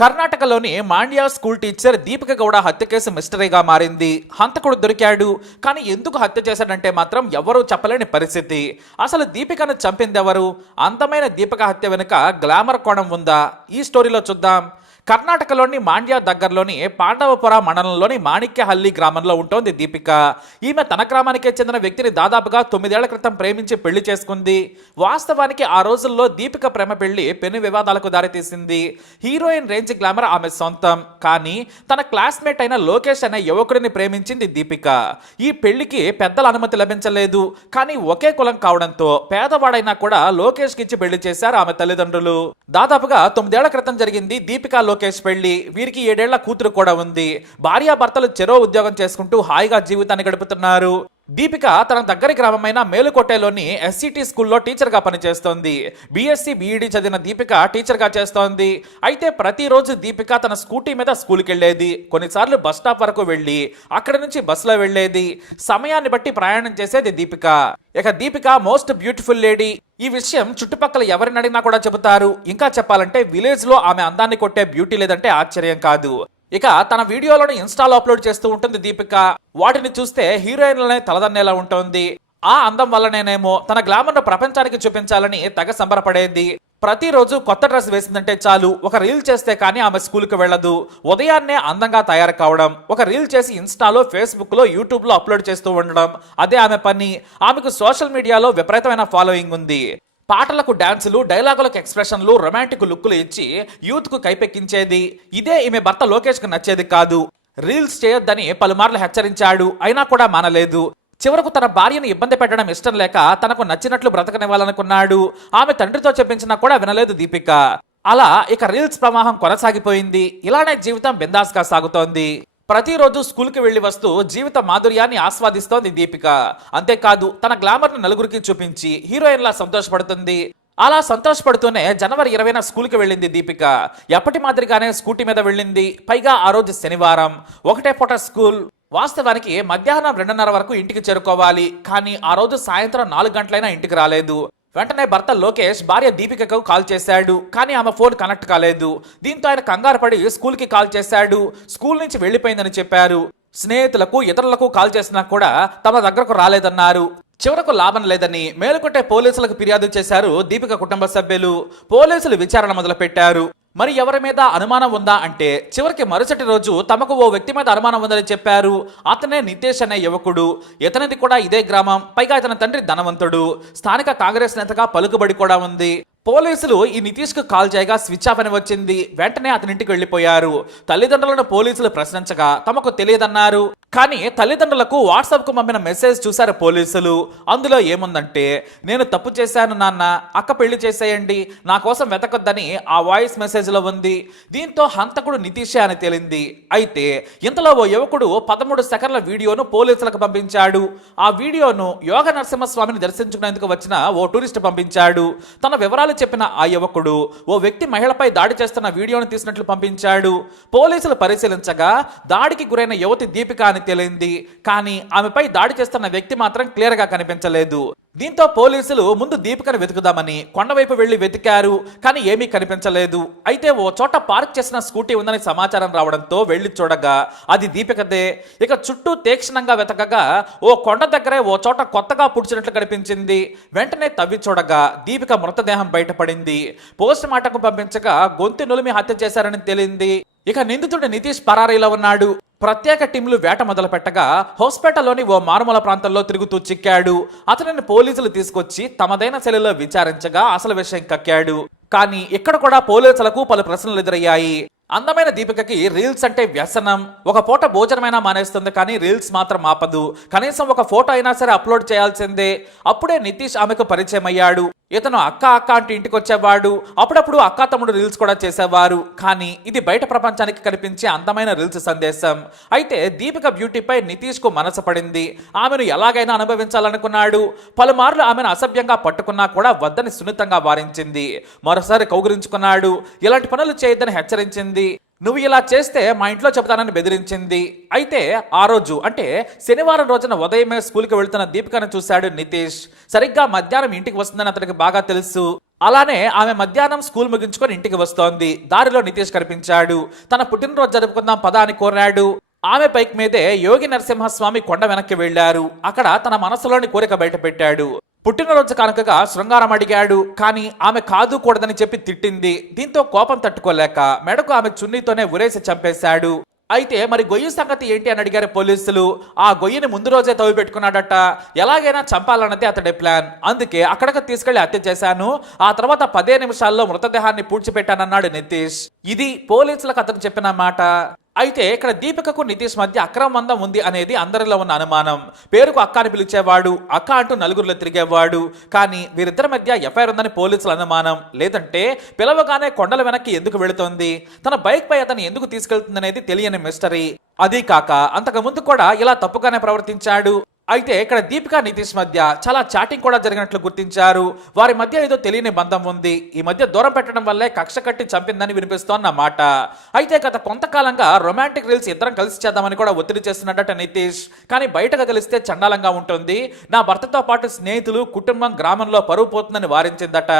కర్ణాటకలోని Mandya school teacher Deepika Gowda హత్య case మిస్టరీగా మారింది. హంతకుడు దొరికాడు కానీ ఎందుకు హత్య చేశాడంటే మాత్రం ఎవరూ చెప్పలేని పరిస్థితి. అసలు దీపికను చంపిందెవరు? అందమైన దీపిక హత్య వెనుక గ్లామర్ కోణం ఉందా? ఈ స్టోరీలో చూద్దాం. కర్ణాటకలోని మాండ్యా దగ్గరలోని పాండవపుర మండలంలోని మాణిక్యహల్లి గ్రామంలో ఉంటోంది దీపిక. ఈమె తన గ్రామానికే చెందిన వ్యక్తిని దాదాపుగా తొమ్మిదేళ్ళ క్రితం ప్రేమించి పెళ్ళి చేసుకుంది. వాస్తవానికి ఆ రోజుల్లో దీపిక ప్రేమ పెళ్ళి పెను వివాదాలకు దారితీసింది. హీరోయిన్ రేంజ్ గ్లామర్ ఆమె సొంతం. కానీ తన క్లాస్మేట్ అయిన లోకేష్ అనే యువకుడిని ప్రేమించింది దీపిక. ఈ పెళ్ళికి పెద్దల అనుమతి లభించలేదు. కానీ ఒకే కులం కావడంతో పేదవాడైనా కూడా లోకేష్కి ఇచ్చి పెళ్ళి చేశారు ఆమె తల్లిదండ్రులు. దాదాపుగా తొమ్మిదేళ్ళ క్రితం జరిగింది దీపిక లోకేష్ పెళ్ళి వీరికి ఏడేళ్ళ కూతురు కూడా ఉంది. భార్యాభర్తలు చెరో ఉద్యోగం చేసుకుంటూ హాయిగా జీవితాన్ని గడుపుతున్నారు. దీపిక తన దగ్గరి గ్రామమైన మేలుకోటేలోని ఎస్సిటి స్కూల్లో టీచర్గా పనిచేస్తోంది. బీఎస్సీ బీఈడి చదివిన దీపిక టీచర్గా చేస్తోంది. అయితే ప్రతిరోజు దీపిక తన స్కూటీ మీద స్కూల్కి వెళ్ళేది కొన్నిసార్లు బస్ స్టాప్ వరకు వెళ్ళి అక్కడి నుంచి బస్సులో వెళ్ళేది. సమయాన్ని బట్టి ప్రయాణం చేసేది దీపిక. ఇక దీపిక మోస్ట్ బ్యూటిఫుల్ లేడీ. ఈ విషయం చుట్టుపక్కల ఎవరిని అడిగినా కూడా చెబుతారు. ఇంకా చెప్పాలంటే విలేజ్లో ఆమె అందాన్ని కొట్టే బ్యూటీ లేదంటే ఆశ్చర్యం కాదు. ఇక తన వీడియోలను ఇన్స్టాలో అప్లోడ్ చేస్తూ ఉంటుంది దీపిక. వాటిని చూస్తే హీరోయిన్లనే తలదన్నేలా ఉంటుంది. ఆ అందం వల్లనేనేమో తన గ్లామర్ను ప్రపంచానికి చూపించాలని తెగ సంబరపడేది. ప్రతిరోజు కొత్త డ్రెస్ వేసిందంటే చాలు ఒక రీల్ చేస్తే కానీ ఆమె స్కూల్కి వెళ్ళదు. ఉదయాన్నే అందంగా తయారు కావడం ఒక రీల్ చేసి ఇన్స్టాలో ఫేస్బుక్లో యూట్యూబ్లో అప్లోడ్ చేస్తూ ఉండడం అదే ఆమె పని. ఆమెకు సోషల్ మీడియాలో విపరీతమైన ఫాలోయింగ్ ఉంది. పాటలకు డ్యాన్సులు డైలాగులకు ఎక్స్ప్రెషన్లు రొమాంటిక్ లుక్లు ఇచ్చి యూత్కు కైపెక్కించేది. ఇదే ఈమె భర్త లోకేష్కు నచ్చేది కాదు. రీల్స్ చేయొద్దని పలుమార్లు హెచ్చరించాడు. అయినా కూడా మానలేదు. చివరకు తన భార్యను ఇబ్బంది పెట్టడం ఇష్టం లేక తనకు నచ్చినట్లు బ్రతకనివ్వాలనుకున్నాడు. ఆమె తండ్రితో చెప్పించినా కూడా వినలేదు దీపిక. అలా ఇక రీల్స్ ప్రవాహం కొనసాగిపోయింది. ఇలానే జీవితం బిందాస్గా సాగుతోంది. ప్రతిరోజు స్కూల్కి వెళ్ళి వస్తూ జీవిత మాధుర్యాన్ని ఆస్వాదిస్తోంది దీపిక. అంతేకాదు తన గ్లామర్ను నలుగురికి చూపించి హీరోయిన్లా సంతోషపడుతుంది. అలా సంతోషపడుతూనే జనవరి ఇరవైన స్కూల్కి వెళ్ళింది దీపిక. ఎప్పటి మాదిరిగానే స్కూటీ మీద వెళ్ళింది. పైగా ఆ రోజు శనివారం. ఒకటే పూట స్కూల్. వాస్తవానికి మధ్యాహ్నం రెండున్నర వరకు ఇంటికి చేరుకోవాలి. కానీ ఆ రోజు సాయంత్రం నాలుగు గంటలైనా ఇంటికి రాలేదు. వెంటనే భర్త లోకేష్ భార్య దీపికకు కాల్ చేశాడు కానీ ఆమె ఫోన్ కనెక్ట్ కాలేదు. దీంతో ఆయన కంగారు పడి స్కూల్కి కాల్ చేశాడు. స్కూల్ నుంచి వెళ్ళిపోయిందని చెప్పారు. స్నేహితులకు ఇతరులకు కాల్ చేసినా కూడా తమ దగ్గరకు రాలేదన్నారు. చివరకు లాభం లేదని మేలుకొట్టే పోలీసులకు ఫిర్యాదు చేశారు దీపిక కుటుంబ సభ్యులు. పోలీసులు విచారణ మొదలుపెట్టారు. మరి ఎవరి మీద అనుమానం ఉందా అంటే చివరికి మరుసటి రోజు తమకు ఓ వ్యక్తి మీద అనుమానం ఉందని చెప్పారు. అతనే నితేష్ అనే యువకుడు. ఇతనిది కూడా ఇదే గ్రామం. పైగా ఇతని తండ్రి ధనవంతుడు. స్థానిక కాంగ్రెస్ నేతగా పలుకుబడి కూడా ఉంది. పోలీసులు ఈ నితీష్కు కాల్ చేయగా స్విచ్ ఆఫ్ అని వచ్చింది. వెంటనే అతని ఇంటికి వెళ్ళిపోయారు. తల్లిదండ్రులను పోలీసులు ప్రశ్నించగా తమకు తెలియదన్నారు. కానీ తల్లిదండ్రులకు వాట్సాప్కు పంపిన మెసేజ్ చూశారు పోలీసులు. అందులో ఏముందంటే నేను తప్పు చేశాను నాన్న. అక్క పెళ్ళి చేసేయండి. నా కోసం వెతకొద్దని ఆ వాయిస్ మెసేజ్లో ఉంది. దీంతో హంతకుడు నితీషే అని తేలింది. అయితే ఇంతలో ఓ యువకుడు పదమూడు సెకండ్ల వీడియోను పోలీసులకు పంపించాడు. ఆ వీడియోను యోగ నరసింహస్వామిని దర్శించుకునేందుకు వచ్చిన ఓ టూరిస్ట్ పంపించాడు. తన వివరాలు చెప్పిన ఆ యువకుడు ఓ వ్యక్తి మహిళపై దాడి చేస్తున్న వీడియోను తీసినట్లు పంపించాడు. పోలీసులు పరిశీలించగా దాడికి గురైన యువతి దీపిక అని తేలింది. కానీ ఆమెపై దాడి చేస్తున్న వ్యక్తి మాత్రం క్లియర్గా కనిపించలేదు. దీంతో పోలీసులు ముందు దీపికను వెతుకుదామని కొండవైపు వెళ్ళి వెతికారు కానీ ఏమీ కనిపించలేదు. అయితే ఓ చోట పార్క్ చేసిన స్కూటీ ఉందని సమాచారం రావడంతో వెళ్ళి చూడగా అది దీపికదే. ఇక చుట్టూ తీక్షణంగా వెతకగా ఓ కొండ దగ్గరే ఓ చోట కొత్తగా పుడిచినట్లు కనిపించింది. వెంటనే తవ్వి చూడగా దీపిక మృతదేహం బయటపడింది. పోస్ట్ మార్టంకు పంపించగా గొంతు నులిమి హత్య చేశారని తేలింది. ఇక నిందితుడు నితీష్ పరారీలో ఉన్నాడు. ప్రత్యేక టీంలు వేట మొదలు పెట్టగా హాస్పిటల్లోని ఓ మారుమూల ప్రాంతంలో తిరుగుతూ చిక్కాడు. అతనిని పోలీసులు తీసుకొచ్చి తమదైన శైలిలో విచారించగా అసలు విషయం కక్కాడు. కానీ ఇక్కడ కూడా పోలీసులకు పలు ప్రశ్నలు ఎదురయ్యాయి. అందమైన దీపికకి రీల్స్ అంటే వ్యసనం. ఒక పూట భోజనమైనా మానేస్తుంది కానీ రీల్స్ మాత్రం ఆపదు. కనీసం ఒక ఫోటో అయినా సరే అప్లోడ్ చేయాల్సిందే. అప్పుడే నితీష్ ఆమెకు పరిచయం అయ్యాడు ఇతను అక్క అక్క అంటే ఇంటికి వచ్చేవాడు అప్పుడప్పుడు అక్క తమ్ముడు రీల్స్ కూడా చేసేవారు. కానీ ఇది బయట ప్రపంచానికి కనిపించే అందమైన రీల్స్ సందేశం. అయితే దీపిక బ్యూటీపై నితీష్కు మనసు పడింది. ఆమెను ఎలాగైనా అనుభవించాలనుకున్నాడు. పలుమార్లు ఆమెను అసభ్యంగా పట్టుకున్నా కూడా వద్దని సున్నితంగా వారించింది. మరోసారి కౌగురించుకున్నాడు ఇలాంటి పనులు చేయొద్దని హెచ్చరించింది. నువ్వు ఇలా చేస్తే మా ఇంట్లో చెబుతానని బెదిరించింది. అయితే ఆ రోజు అంటే శనివారం రోజున ఉదయమే స్కూల్కి వెళ్తున్న దీపికను చూశాడు నితీష్. సరిగ్గా మధ్యాహ్నం ఇంటికి వస్తుందని అతనికి బాగా తెలుసు. అలానే ఆమె మధ్యాహ్నం స్కూల్ ముగించుకొని ఇంటికి వస్తోంది. దారిలో నితీష్ కనిపించాడు. తన పుట్టినరోజు జరుపుకుందాం పదా అని కోరాడు. ఆమె పైకి మీదే యోగి నరసింహస్వామి కొండ వెనక్కి వెళ్ళారు అక్కడ తన మనసులోని కోరిక బయటపెట్టాడు. పుట్టినరోజు కానుకగా శృంగారం అడిగాడు కానీ ఆమె కాదు కూడదని చెప్పి తిట్టింది. దీంతో కోపం తట్టుకోలేక మెడకు ఆమె చున్నీతోనే ఉరేసి చంపేశాడు. అయితే మరి గొయ్యి సంగతి ఏంటి అని అడిగారు పోలీసులు. ఆ గొయ్యిని ముందు రోజే తవ్వి పెట్టుకున్నాడట ఎలాగైనా చంపాలన్నది అతడి ప్లాన్. అందుకే అక్కడికి తీసుకెళ్ళి హత్య చేశాను. ఆ తర్వాత పదే నిమిషాల్లో మృతదేహాన్ని పూడ్చిపెట్టానన్నాడు నితీష్. ఇది పోలీసులకు అతను చెప్పిన మాట. అయితే ఇక్కడ దీపికకు నితీష్ మధ్య అక్రమందం ఉంది అనేది అందరిలో ఉన్న అనుమానం. పేరుకు అక్క అని పిలిచేవాడు అక్క అంటూ నలుగురిలో తిరిగేవాడు. కానీ వీరిద్దరి మధ్య ఎఫ్ఐఆర్ ఉందని పోలీసుల అనుమానం. లేదంటే పిలవగానే కొండల వెనక్కి ఎందుకు వెళుతోంది? తన బైక్ పై అతను ఎందుకు తీసుకెళ్తుందనేది తెలియని మిస్టరీ అదీ కాక అంతకు ముందు కూడా ఇలా తప్పుగానే ప్రవర్తించాడు. అయితే ఇక్కడ దీపికా నితీష్ మధ్య చాలా చాటింగ్ కూడా జరిగినట్లు గుర్తించారు. వారి మధ్య ఏదో తెలియని బంధం ఉంది. ఈ మధ్య దూరం పెట్టడం వల్లే కక్ష కట్టి చంపిందని వినిపిస్తోన్న మాట. అయితే గత కొంతకాలంగా రొమాంటిక్ రీల్స్ ఇద్దరం కలిసి చేద్దామని కూడా ఒత్తిడి చేస్తున్నట్ట నితీష్. కానీ బయటకు తెలిస్తే చండాలంగా ఉంటుంది. నా భర్తతో పాటు స్నేహితులు కుటుంబం గ్రామంలో పరువు పోతుందని వారించిందట.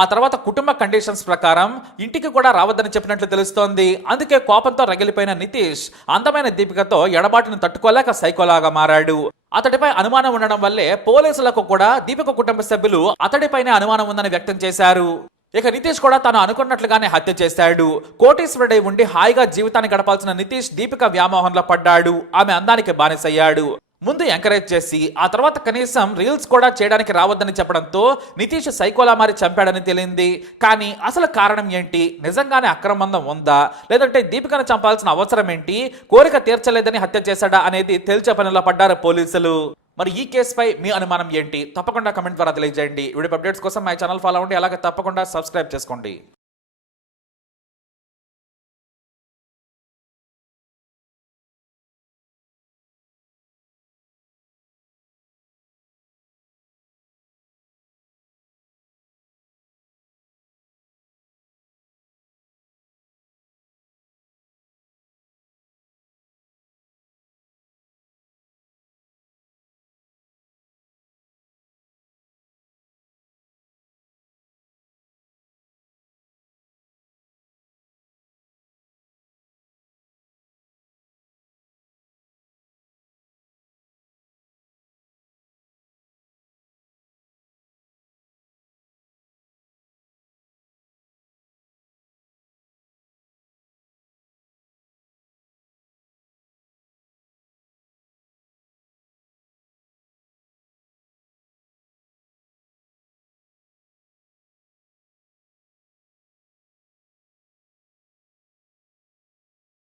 ఆ తర్వాత కుటుంబ కండిషన్స్ ప్రకారం ఇంటికి కూడా రావద్దని చెప్పినట్లు తెలుస్తోంది. అందుకే కోపంతో రగిలిపోయిన నితీష్ అందమైన దీపికతో ఎడబాటును తట్టుకోలేక సైకోలాగా మారాడు. అతడిపై అనుమానం ఉండడం వల్లే పోలీసులకు కూడా దీపిక కుటుంబ సభ్యులు అతడిపైనే అనుమానం ఉందని వ్యక్తం చేశారు. ఇక నితీష్ కూడా తాను అనుకున్నట్లుగానే హత్య చేశాడు. కోటీశ్వరుడై ఉండి హాయిగా జీవితాన్ని గడపాల్సిన నితీష్ దీపిక వ్యామోహంలో పడ్డాడు. ఆమె అందానికి బానిసయ్యాడు. ముందు ఎంకరేజ్ చేసి ఆ తర్వాత కనీసం రీల్స్ కూడా చేయడానికి రావద్దని చెప్పడంతో నితీష్ సైకోలా మారి చంపాడని తేలింది. కానీ అసలు కారణం ఏంటి? నిజంగానే అక్రమందం ఉందా? లేదంటే దీపికను చంపాల్సిన అవసరం ఏంటి? కోరిక తీర్చలేదని హత్య చేశాడా అనేది తేల్చే పనిలో పడ్డారు పోలీసులు. మరి ఈ కేసుపై మీ అనుమానం ఏంటి? తప్పకుండా కమెంట్ ద్వారా తెలియజేయండి. వీడియో అప్డేట్స్ కోసం మా ఛానల్ ఫాలో అవ్వండి. అలాగే తప్పకుండా సబ్స్క్రైబ్ చేసుకోండి.